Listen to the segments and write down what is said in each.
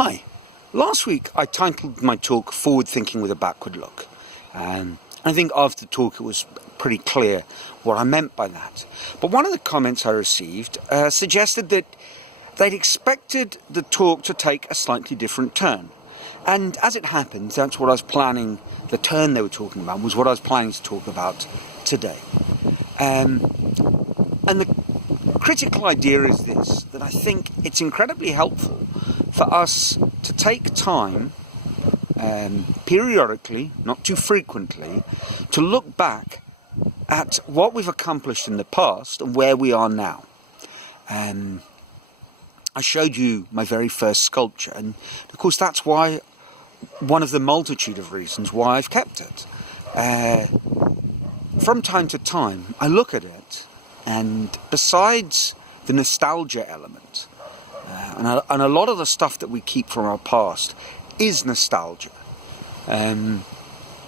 Hi. Last week I titled my talk Forward Thinking with a Backward Look. I think after the talk it was pretty clear what I meant by that. But one of the comments I received suggested that they'd expected the talk to take a slightly different turn. And as it happens, that's what I was planning, the turn they were talking about was what I was planning to talk about today. And the critical idea is this, that I think it's incredibly helpful for us to take time, periodically, not too frequently, to look back at what we've accomplished in the past and where we are now. I showed you my very first sculpture, and of course that's why, one of the multitude of reasons why I've kept it. From time to time, I look at it, and besides the nostalgia element, and a lot of the stuff that we keep from our past is nostalgia.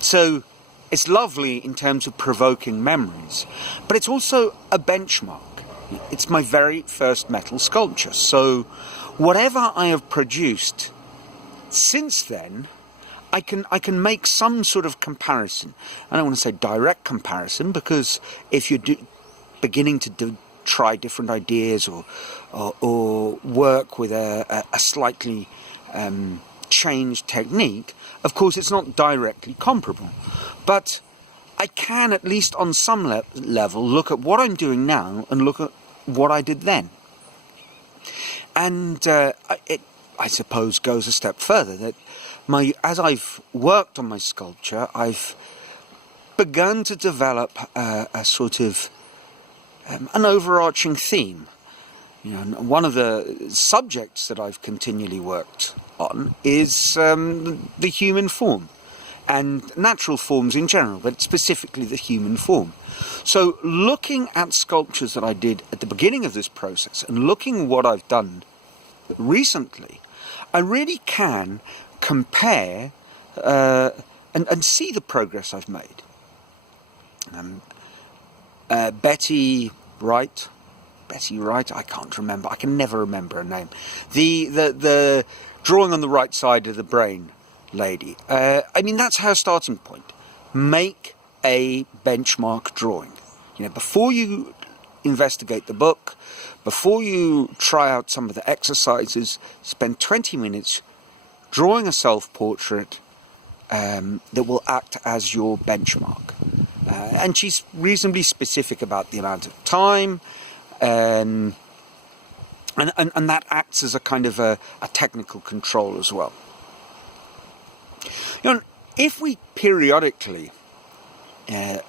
So it's lovely in terms of provoking memories, but it's also a benchmark. It's my very first metal sculpture. So whatever I have produced since then, I can make some sort of comparison. I don't want to say direct comparison, because if you're beginning to try different ideas or work with a slightly changed technique, of course it's not directly comparable. But I can, at least on some level, look at what I'm doing now and look at what I did then. And it, I suppose, goes a step further, that as I've worked on my sculpture, I've begun to develop a sort of an overarching theme. You know, one of the subjects that I've continually worked on is the human form and natural forms in general, but specifically the human form. So looking at sculptures that I did at the beginning of this process and looking what I've done recently, I really can compare and see the progress I've made. Betty Wright, I can't remember, I can never remember her name. The drawing on the right side of the brain lady. I mean, that's her starting point. Make a benchmark drawing. You know, before you investigate the book, before you try out some of the exercises, spend 20 minutes drawing a self-portrait that will act as your benchmark. And she's reasonably specific about the amount of time, and that acts as a kind of a technical control as well. You know, if we periodically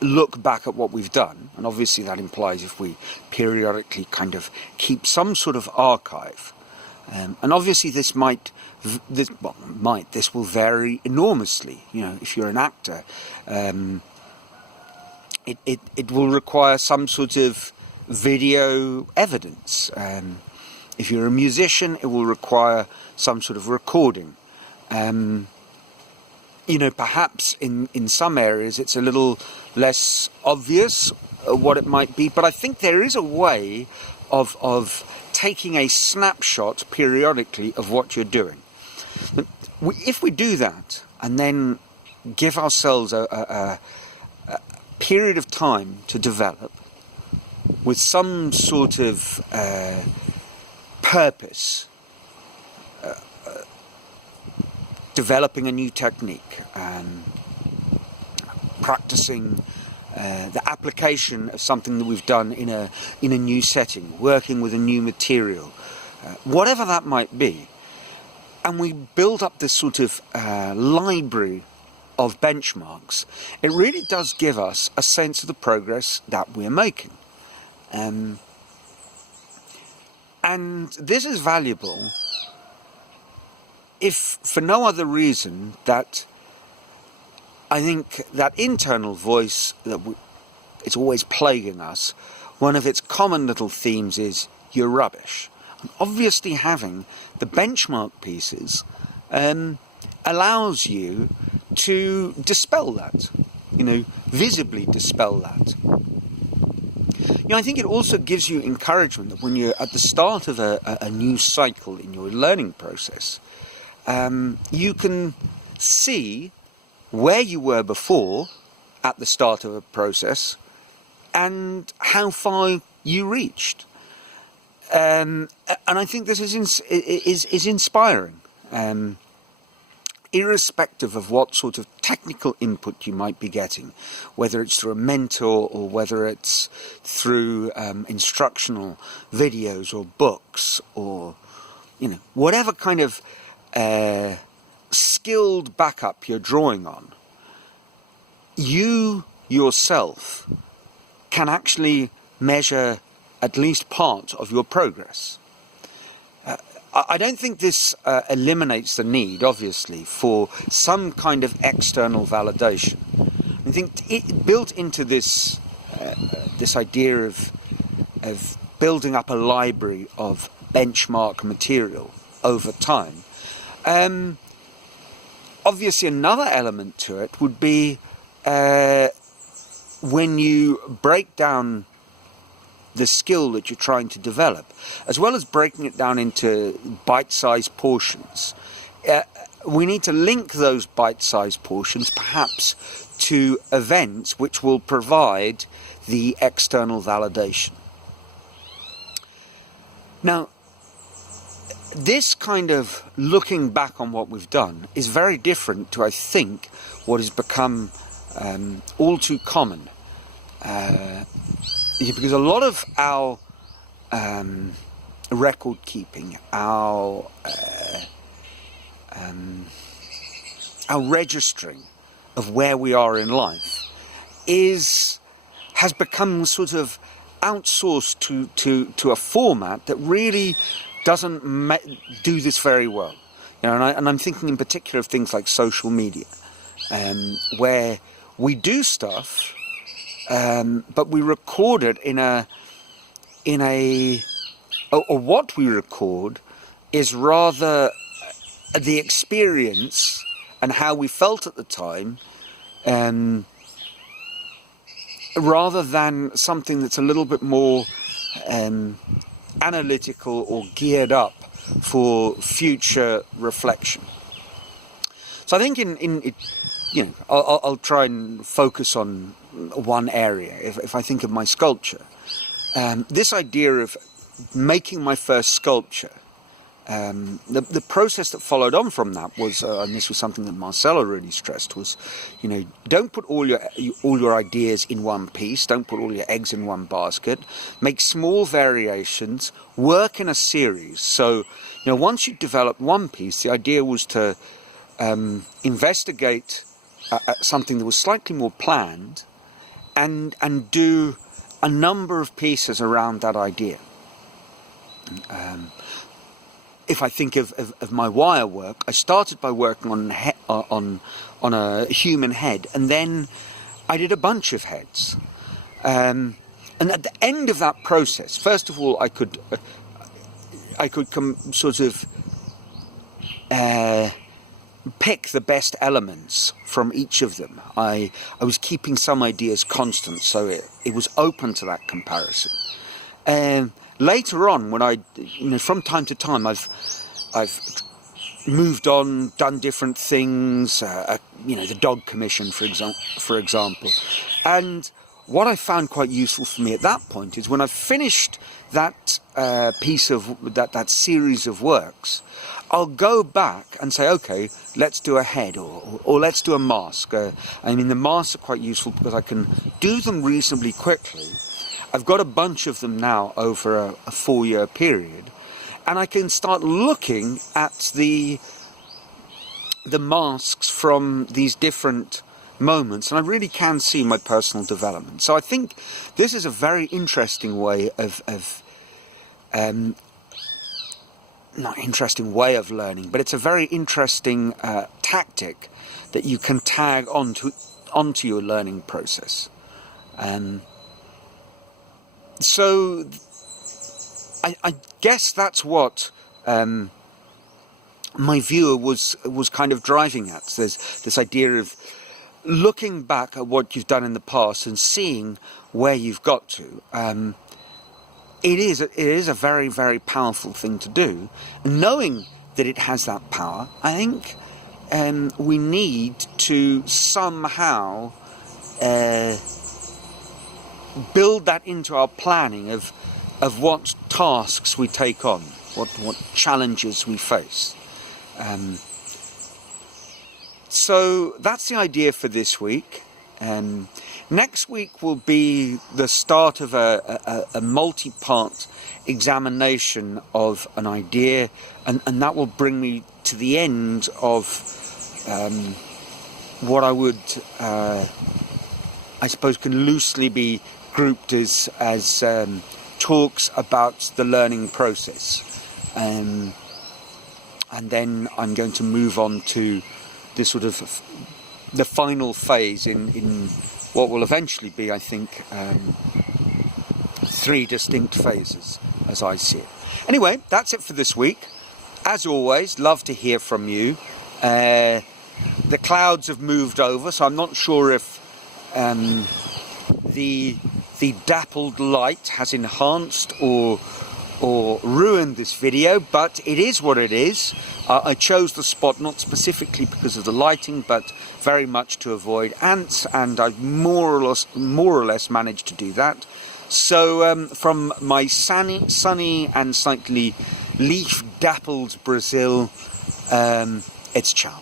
look back at what we've done, and obviously that implies if we periodically kind of keep some sort of archive, and obviously this will vary enormously. You know, if you're an actor, it will require some sort of video evidence. If you're a musician, it will require some sort of recording. You know, perhaps in some areas it's a little less obvious what it might be, but I think there is a way of taking a snapshot periodically of what you're doing. If we do that and then give ourselves a period of time to develop with some sort of purpose, developing a new technique, practicing the application of something that we've done in a new setting, working with a new material, whatever that might be, and we build up this sort of library of benchmarks, it really does give us a sense of the progress that we're making. And this is valuable if for no other reason that I think that internal voice that it's always plaguing us, one of its common little themes is, you're rubbish. And obviously having the benchmark pieces allows you to dispel that, you know, visibly dispel that. You know, I think it also gives you encouragement that when you're at the start of a new cycle in your learning process, you can see where you were before at the start of a process and how far you reached. And I think this is inspiring, irrespective of what sort of technical input you might be getting, whether it's through a mentor or whether it's through instructional videos or books or, whatever kind of skilled backup you're drawing on. You yourself can actually measure at least part of your progress. I don't think this eliminates the need, obviously, for some kind of external validation. I think built into this idea of building up a library of benchmark material over time. Obviously, another element to it would be when you break down the skill that you're trying to develop, as well as breaking it down into bite-sized portions. We need to link those bite-sized portions perhaps to events which will provide the external validation. Now, this kind of looking back on what we've done is very different to, I think, what has become all too common. Because a lot of our record keeping, our registering of where we are in life has become sort of outsourced to a format that really doesn't do this very well. And I'm thinking in particular of things like social media, where we do stuff. But we record it or what we record is rather the experience and how we felt at the time, rather than something that's a little bit more analytical or geared up for future reflection. So I think I'll try and focus on one area. If I think of my sculpture, this idea of making my first sculpture, the process that followed on from that was, and this was something that Marcelo really stressed, was, don't put all your ideas in one piece, don't put all your eggs in one basket, make small variations, work in a series. So, once you develop one piece, the idea was to investigate something that was slightly more planned, and do a number of pieces around that idea. If I think of my wire work, I started by working on a human head, and then I did a bunch of heads. And at the end of that process, first of all, I could pick the best elements from each of them. I was keeping some ideas constant, so it was open to that comparison. Later on, when from time to time, I've moved on, done different things. The dog commission, for example. And what I found quite useful for me at that point is when I finished that piece of that series of works, I'll go back and say, okay, let's do a head or let's do a mask. The masks are quite useful because I can do them reasonably quickly. I've got a bunch of them now over a 4-year period, and I can start looking at the masks from these different moments, and I really can see my personal development. So I think this is a very interesting way not interesting way of learning, but it's a very interesting tactic that you can tag onto your learning process. So I guess that's what my viewer was kind of driving at. There's this idea of looking back at what you've done in the past and seeing where you've got to. It is a very, very powerful thing to do. And knowing that it has that power. I think we need to somehow build that into our planning of what tasks we take on, what challenges we face. So that's the idea for this week. Next week will be the start of a multi-part examination of an idea, and that will bring me to the end of what I would, I suppose, can loosely be grouped as talks about the learning process. And then I'm going to move on to this sort of the final phase in what will eventually be, I think, 3 distinct phases as I see it. Anyway, that's it for this week. As always, love to hear from you. The clouds have moved over, so I'm not sure if the dappled light has enhanced or ruined this video, but it is what it is. I chose the spot not specifically because of the lighting, but very much to avoid ants, and I've more or less managed to do that. So from my sunny and slightly leaf-dappled Brazil, it's ciao.